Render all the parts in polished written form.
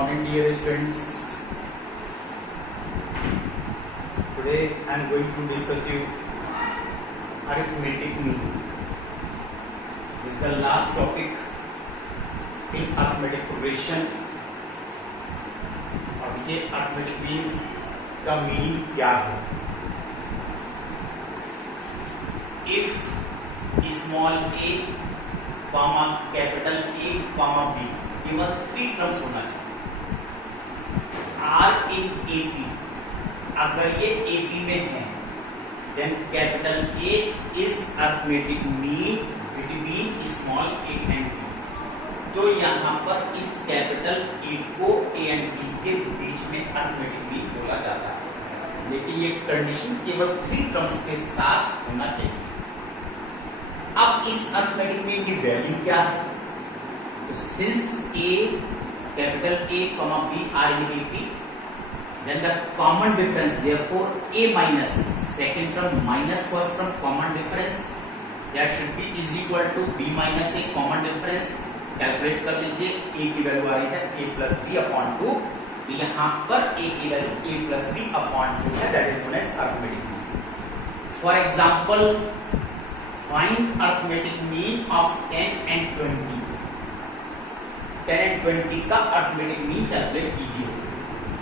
morning, dear students. Today I am going to discuss you arithmetic mean. This is the last topic in arithmetic progression. अब ये arithmetic mean का meaning क्या है? If small a, comma capital A, comma B, केवल 3 terms होना चाहिए. R in AP, अगर ये AP में है, then capital A is arithmetic mean between small a and B. तो यहाँ पर इस कैपिटल A को A and B के बीच में arithmetic mean बोला जाता है, लेकिन ये कंडीशन केवल 3 टर्म्स के साथ होना चाहिए. अब इस अर्थमेटिक मीन की वैल्यू क्या है? तो since A, capital A, B are in AP, then the common difference, therefore A minus second term minus first term common difference, that should be is equal to B minus A common difference. Calculate कर लीजिए. A की value आ रही है A plus B upon 2. तो यहाँ पर A की value A plus B upon 2 है, that is known as arithmetic mean. For example, find arithmetic mean of 10 and 20. 10 and 20 का arithmetic mean कैलकुलेट कीजिए.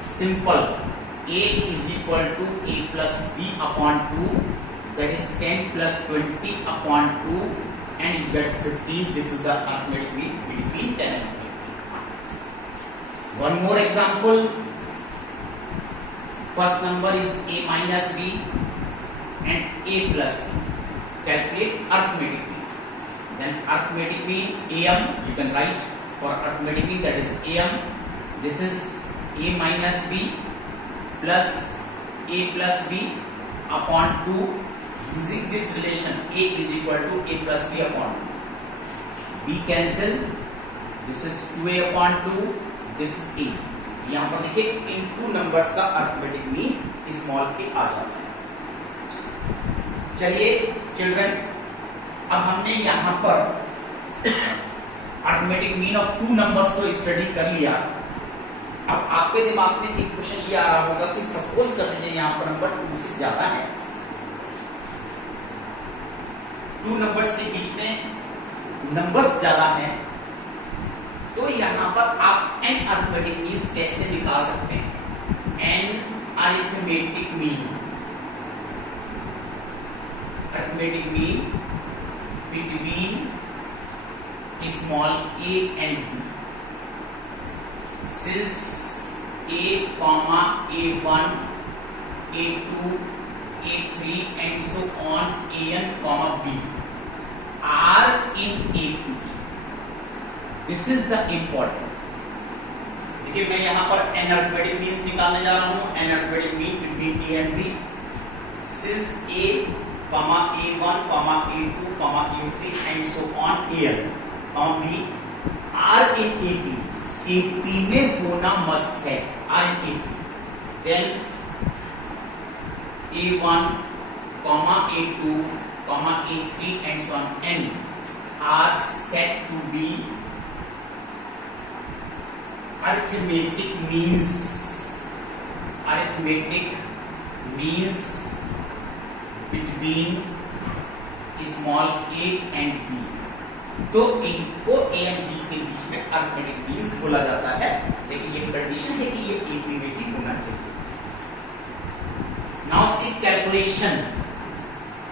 Simple. A is equal to A plus B upon 2. That is 10 plus 20 upon 2, and you get 15. This is the arithmetic mean between 10 and 20. One more example. First number is A minus B and A plus B. Calculate arithmetic mean. Then arithmetic mean AM you can write for arithmetic mean, that is AM. This is A minus B plus A plus B upon 2. Using this relation A is equal to A plus B upon 2. B cancel. This is 2A upon 2. This is A. यहाँ पर देखिए इन 2 numbers का arithmetic mean small a आ जाता है. चलिए children, अब हमने यहाँ पर अर्थमेटिक मीन ऑफ 2 नंबर्स को स्टडी कर लिया. अब आपके दिमाग में एक क्वेश्चन ये आ रहा होगा कि सपोज कर लीजिए यहाँ पर नंबर 2 से ज्यादा है, 2 नंबर्स के बीच में नंबर्स ज्यादा है, तो यहाँ पर आप n अर्थमेटिक मीन्स कैसे निकाल सकते हैं? n arithmetic mean, arithmetic mean between small a and b. Since a, a1, a2, a3 and so on an, b are in AP. This is the important. देखिए मैं यहाँ पर n arithmetic means निकालने जा रहा हूँ. n arithmetic mean between a and b. Since a, A1, A2, A3 and so on an, B are in AP. AP में होना must है. are in AP. Then A1, A2, A3 and so on n are said to be arithmetic means. Arithmetic means between small a and b. तो इनको a and b के बीच में arithmetic means बोला जाता है, लेकिन ये कंडीशन है कि ये AP में ही होना चाहिए. Now see calculation.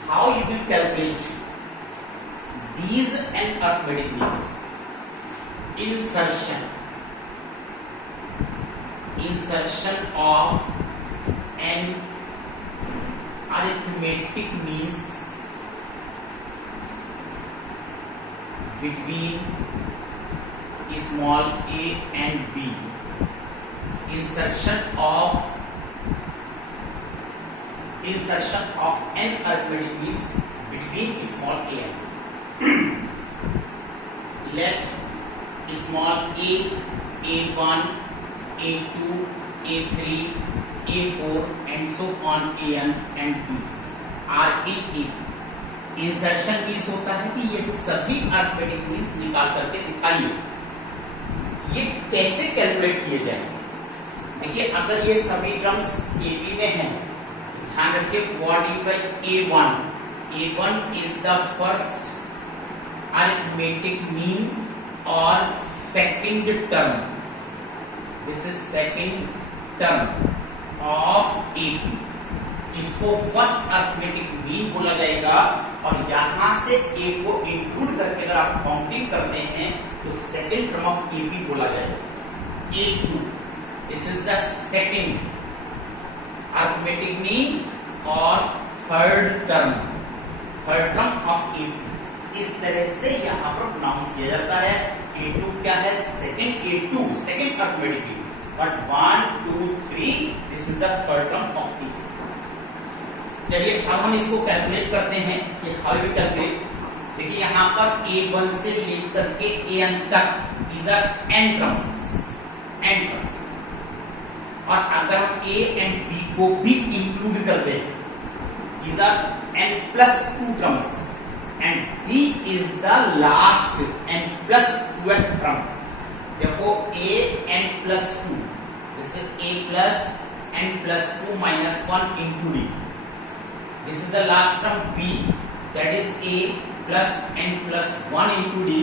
How you will calculate these n arithmetic means? Insertion of n arithmetic means between small a and b. Insertion of n arithmetic means between small a and b. Let small a, a1, a2, a3, A4 and so on an and b are in AP. Insertion means होता है कि ये सभी arithmetic means निकाल करके दिखाइए. ये कैसे कैलकुलेट किए जाएंगे। देखिए अगर ये सभी टर्म्स AB में हैं, ध्यान रखिए what you by A1 is the first arithmetic mean और second term, this is second term of AP, इसको फर्स्ट अरिथमेटिक मीन बोला जाएगा। और यहां से A को इंक्लूड करके अगर आप काउंटिंग करते हैं तो सेकंड टर्म ऑफ AP बोला जाएगा A2, this is the second arithmetic mean और थर्ड टर्म ऑफ AP। इस तरह से यहां पर प्रोनाउंस किया जाता है। A2 क्या है, second A2 second arithmetic mean, but 1 2 3 this is the third term of AP। चलिए अब हम इसको कैलकुलेट करते हैं कि हाउ यू कैलकुलेट। देखिए यहां पर A1 से लेकर के AN तक these are n terms, और अगर हम A and B को भी इंक्लूड कर दें, these are n plus 2 terms and B is the last n plus 12th term, therefore A n plus 2, this is A plus n plus 2 minus 1 into D, this is the last term B, that is A plus n plus 1 into D,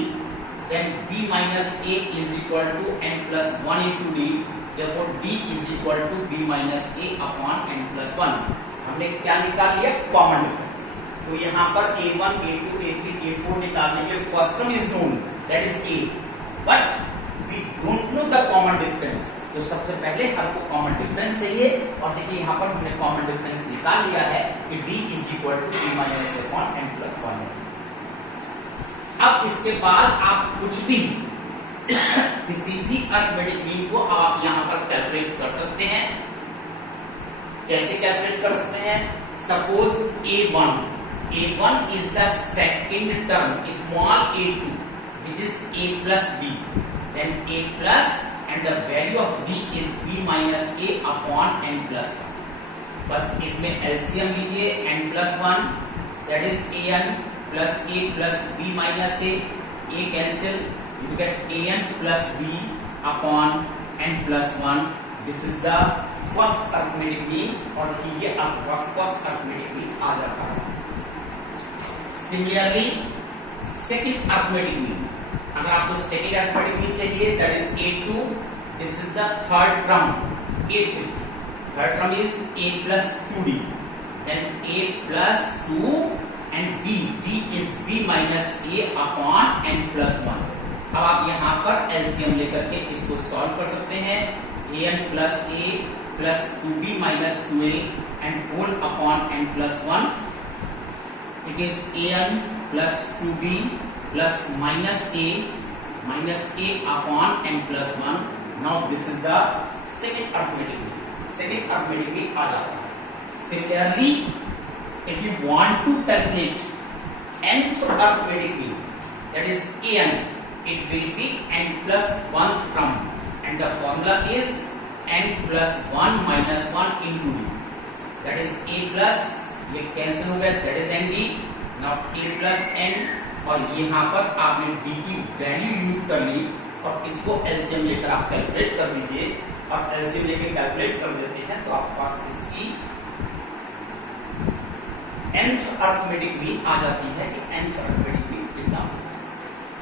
then B minus A is equal to n plus 1 into D, therefore D is equal to B minus A upon n plus 1। हमने क्या निकाल लिया, common difference. तो यहाँ पर A1 A2 A3 A4 निकालने के लिए first term is known, that is A, but we don't know the common difference. तो सबसे पहले हमको कॉमन डिफरेंस चाहिए, और देखिए यहाँ पर हमने कॉमन डिफरेंस निकाल लिया है कि D is equal to B minus A upon n plus 1। अब इसके बाद आप कुछ भी किसी भी अरिथमेटिक मीन को आप यहाँ पर कैलकुलेट कर सकते हैं। कैसे कैलकुलेट कर सकते हैं, suppose A1 is the second term small a2 which is A plus B, then A plus and the value of D is B minus A upon n plus 1। बस इसमें एलसीएम लीजिए n plus 1, that is an plus A plus B minus A cancel, you get an plus B upon n plus 1, this is the first arithmetic mean, और ये आपका first arithmetic mean आ जाता है। Similarly second arithmetic mean, अगर आपको second arithmetic mean चाहिए, that is A2, this is the third term A3, third term is A plus 2D, then A plus 2 and D is B minus A upon n plus 1। अब आप यहाँ पर LCM लेकर के इसको solve कर सकते हैं। an plus A plus 2B minus 2A and whole upon n plus 1, it is an plus 2B plus minus A upon n plus 1। now this is the second arithmetic mean, second arithmetic mean आ जाता है। similarly if you want to calculate nth arithmetic mean, that is an, it will be n plus 1th term and the formula is n plus 1 minus 1 into D, that is A plus, ये cancel हो गया, that is ND, now A plus n, और यहाँ पर आपने D की value use कर ली, और इसको एलसीएम लेकर आप कैलकुलेट कर दीजिए, और एलसीएम लेकर कैलकुलेट कर देते हैं तो आपके पास इसकी nth अरिथमेटिक मीन आ जाती है कि nth अरिथमेटिक मीन कितना।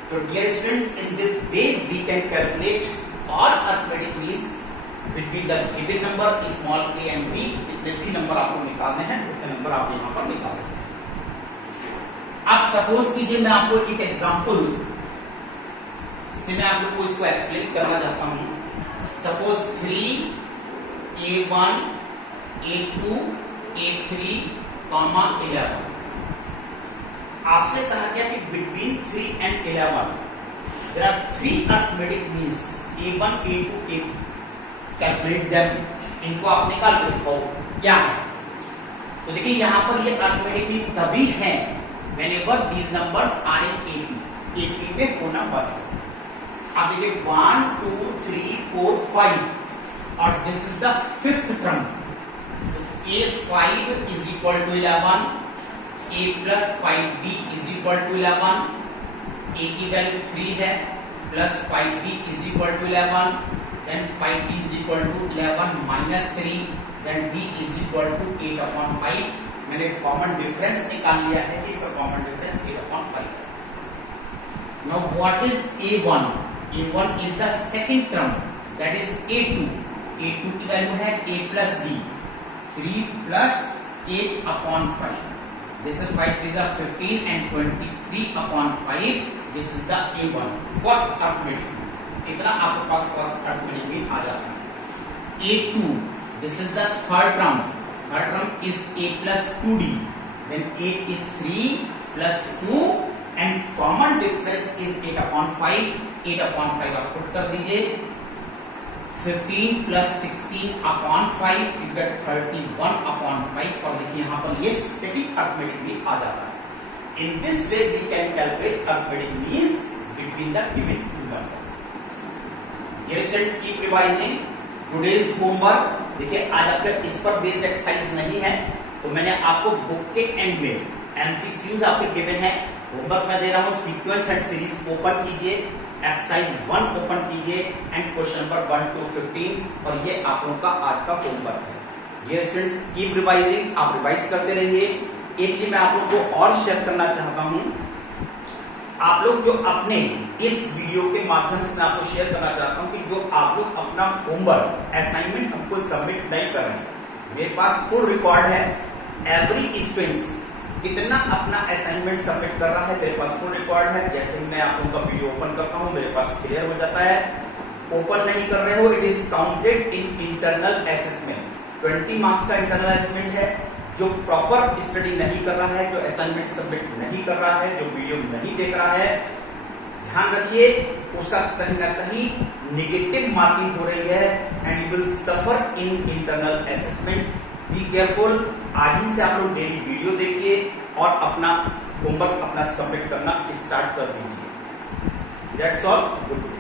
तो dear students, in this way we can calculate all arithmetic means between the given number small a and b। जितने भी नंबर आपको निकालने हैं उतने नंबर आप यहाँ पर निकाल सकते हैं। अब सपोज कीजिए मैं आपको एक एग्जांपल से मैं आप लोग को इसको एक्सप्लेन करना चाहता हूँ। सपोज 3 A1 A2 A3 11, आपसे कहा गया कि between 3 and 11 there are 3 arithmetic means A1 A2 A3, calculate them। इनको आप निकाल के दिखाओ क्या है। तो देखिए यहाँ पर ये arithmetic mean तभी है whenever these numbers are in AP में होना बस। अब देखिए 1 2 3 4 5 और this is the 5th term। A5 is equal to 11, A plus 5D is equal to 11, A की वैल्यू 3 है, plus 5b is equal to 11, then 5b is equal to 11 minus 3, then b is equal to 8 upon 5. मैंने common difference निकाल लिया है, इसका common difference 8 upon 5 है. Now what is a1? a1 is the second term, that is a2. a2 की value है a plus b, 3 plus 8 upon 5. This is 5 3s are 15 and 23 upon 5. This is the a1 first arithmetic. इतना आपके पास first arithmetic में आ जाता है. a2, this is the third term. Third term is a plus 2d. Then a is 3 plus 2 and common difference is 8 upon 5. 8 upon 5 आप put कर दीजिए. 15 plus 16 upon 5 you get 31 upon 5. और देखिए यहाँ पर ये सेकंड arithmetic में आ जाता है. In this way we can calculate arithmetic means between the given two numbers. Dear students, keep revising today's homework. देखिए आज आपका इस पर बेस एक्सरसाइज नहीं है, तो मैंने आपको बुक के एंड में एमसीक्यूज आपके गिवन है. होमवर्क मैं दे रहा हूँ, सीक्वेंस एंड सीरीज ओपन कीजिए, एक्सरसाइज 1 ओपन कीजिए एंड क्वेश्चन नंबर 1 to 15, और ये आप लोगों का आज का होमवर्क है. डियर स्टूडेंट्स, कीप रिवाइजिंग, आप रिवाइज करते रहिए. एक चीज मैं आप लोगों को और शेयर करना चाहता हूं, आप लोग जो अपने इस वीडियो के माध्यम से मैं आपको शेयर करना चाहता हूं कि जो आप लोग अपना होमवर्क असाइनमेंट हमको सबमिट नहीं कर रहे हैं, मेरे पास फुल रिकॉर्ड है. एवरी स्टूडेंट्स कितना अपना असाइनमेंट सबमिट कर रहा है, मेरे पास फुल रिकॉर्ड है. जैसे ही मैं आप लोगों का वीडियो ओपन करता हूं मेरे पास क्लियर हो जाता है. ओपन नहीं कर रहे हो, it is counted in internal assessment. 20 marks का इंटरनल असेसमेंट है. जो प्रॉपर स्टडी नहीं कर रहा है, जो असाइनमेंट सबमिट नहीं कर रहा है, जो वीडियो नहीं देख रहा है, ध्यान रखिए उसका कहीं ना कहीं नेगेटिव मार्किंग हो रही है and you will suffer in internal assessment. Be careful. आज ही से आप लोग डेली वीडियो देखिए और अपना होमवर्क अपना सबमिट करना स्टार्ट कर दीजिए. That's all. गुड.